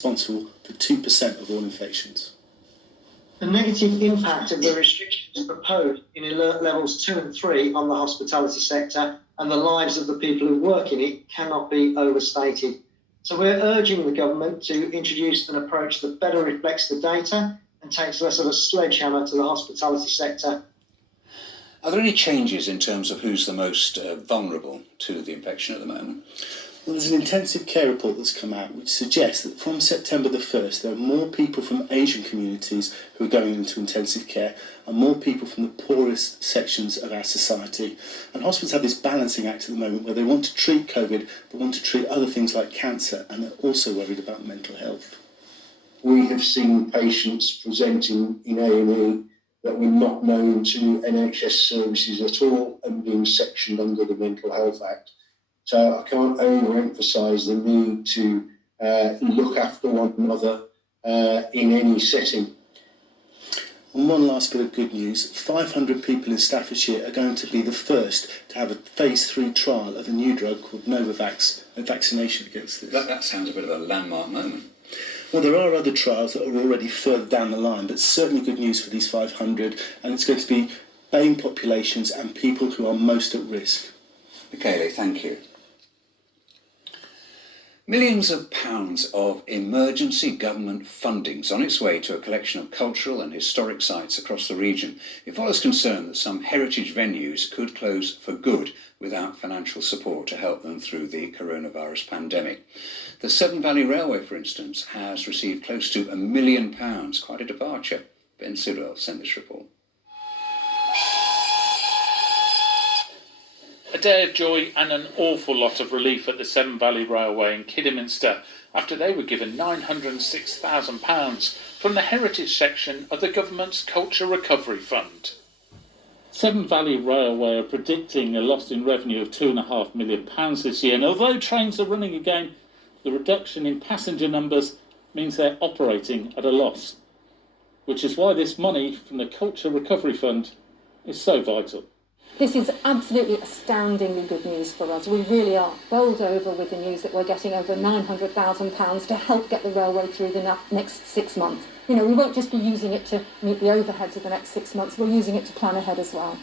responsible for 2% of all infections. The negative impact of the restrictions proposed in alert levels 2 and 3 on the hospitality sector and the lives of the people who work in it cannot be overstated. So we're urging the government to introduce an approach that better reflects the data and takes less of a sledgehammer to the hospitality sector. Are there any changes in terms of who's the most vulnerable to the infection at the moment? Well, there's an intensive care report that's come out which suggests that from September the 1st there are more people from Asian communities who are going into intensive care and more people from the poorest sections of our society. And hospitals have this balancing act at the moment where they want to treat COVID but want to treat other things like cancer, and they're also worried about mental health. We have seen patients presenting in A&E that were not known to NHS services at all and being sectioned under the Mental Health Act. So I can't overemphasise the need to look after one another in any setting. And one last bit of good news, 500 people in Staffordshire are going to be the first to have a phase 3 trial of a new drug called Novavax, a vaccination against this. That sounds a bit of a landmark moment. Well, there are other trials that are already further down the line, but certainly good news for these 500, and it's going to be BAME populations and people who are most at risk. Michele, thank you. Millions of pounds of emergency government funding's on its way to a collection of cultural and historic sites across the region. It follows concern that some heritage venues could close for good without financial support to help them through the coronavirus pandemic. The Severn Valley Railway, for instance, has received close to £1 million. Quite a departure. Ben Sidwell sent this report. A day of joy and an awful lot of relief at the Severn Valley Railway in Kidderminster after they were given £906,000 from the heritage section of the government's Culture Recovery Fund. Severn Valley Railway are predicting a loss in revenue of £2.5 million this year, and although trains are running again, the reduction in passenger numbers means they're operating at a loss, which is why this money from the Culture Recovery Fund is so vital. This is absolutely astoundingly good news for us. We really are bowled over with the news that we're getting over £900,000 to help get the railway through the next 6 months. You know, we won't just be using it to meet the overheads of the next 6 months, we're using it to plan ahead as well.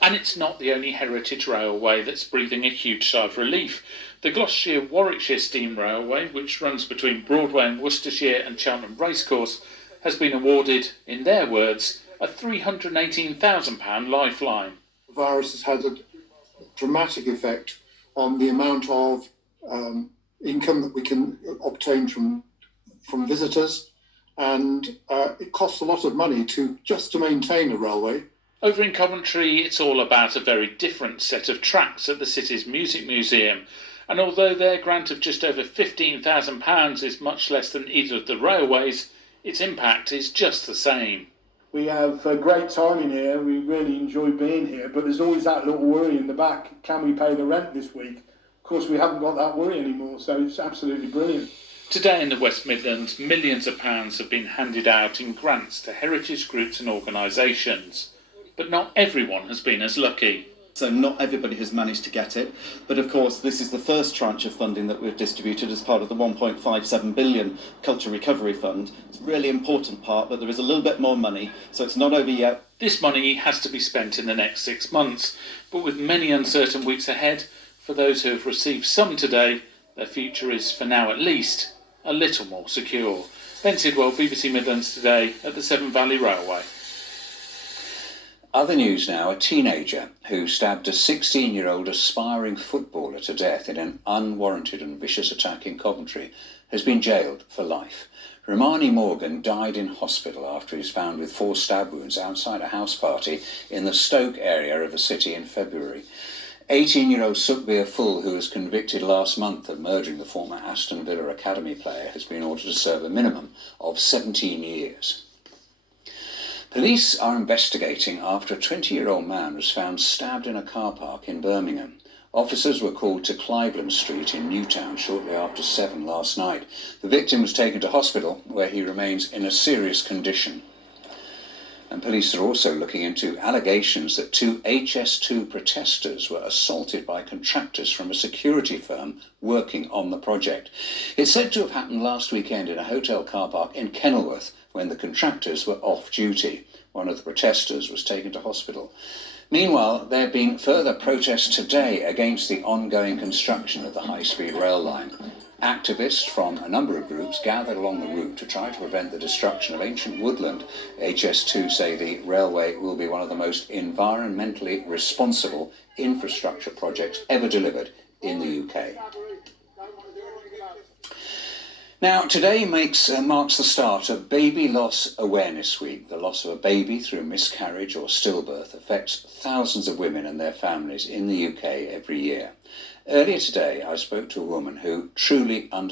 And it's not the only heritage railway that's breathing a huge sigh of relief. The Gloucestershire-Warwickshire Steam Railway, which runs between Broadway and Worcestershire and Cheltenham Racecourse, has been awarded, in their words, a £318,000 lifeline. The virus has had a dramatic effect on the amount of income that we can obtain from visitors, and it costs a lot of money just to maintain a railway. Over in Coventry, it's all about a very different set of tracks at the city's Music Museum, and although their grant of just over £15,000 is much less than either of the railways, its impact is just the same. We have a great time in here, we really enjoy being here, but there's always that little worry in the back, can we pay the rent this week? Of course we haven't got that worry anymore, so it's absolutely brilliant. Today in the West Midlands, millions of pounds have been handed out in grants to heritage groups and organisations, but not everyone has been as lucky. So not everybody has managed to get it, but of course this is the first tranche of funding that we've distributed as part of the £1.57 billion Culture Recovery Fund. It's a really important part, but there is a little bit more money, so it's not over yet. This money has to be spent in the next 6 months, but with many uncertain weeks ahead, for those who have received some today, their future is, for now at least, a little more secure. Ben Sidwell, BBC Midlands Today at the Severn Valley Railway. Other news now, a teenager who stabbed a 16-year-old aspiring footballer to death in an unwarranted and vicious attack in Coventry has been jailed for life. Romani Morgan died in hospital after he was found with 4 stab wounds outside a house party in the Stoke area of the city in February. 18-year-old Sukbir Full, who was convicted last month of murdering the former Aston Villa Academy player, has been ordered to serve a minimum of 17 years. Police are investigating after a 20-year-old man was found stabbed in a car park in Birmingham. Officers were called to Cliveland Street in Newtown shortly after 7 last night. The victim was taken to hospital, where he remains in a serious condition. And police are also looking into allegations that 2 HS2 protesters were assaulted by contractors from a security firm working on the project. It's said to have happened last weekend in a hotel car park in Kenilworth when the contractors were off duty. One of the protesters was taken to hospital. Meanwhile, there have been further protests today against the ongoing construction of the high-speed rail line. Activists from a number of groups gathered along the route to try to prevent the destruction of ancient woodland. HS2 say the railway will be one of the most environmentally responsible infrastructure projects ever delivered in the UK. Now, today marks the start of Baby Loss Awareness Week. The loss of a baby through miscarriage or stillbirth affects thousands of women and their families in the UK every year. Earlier today, I spoke to a woman who truly understood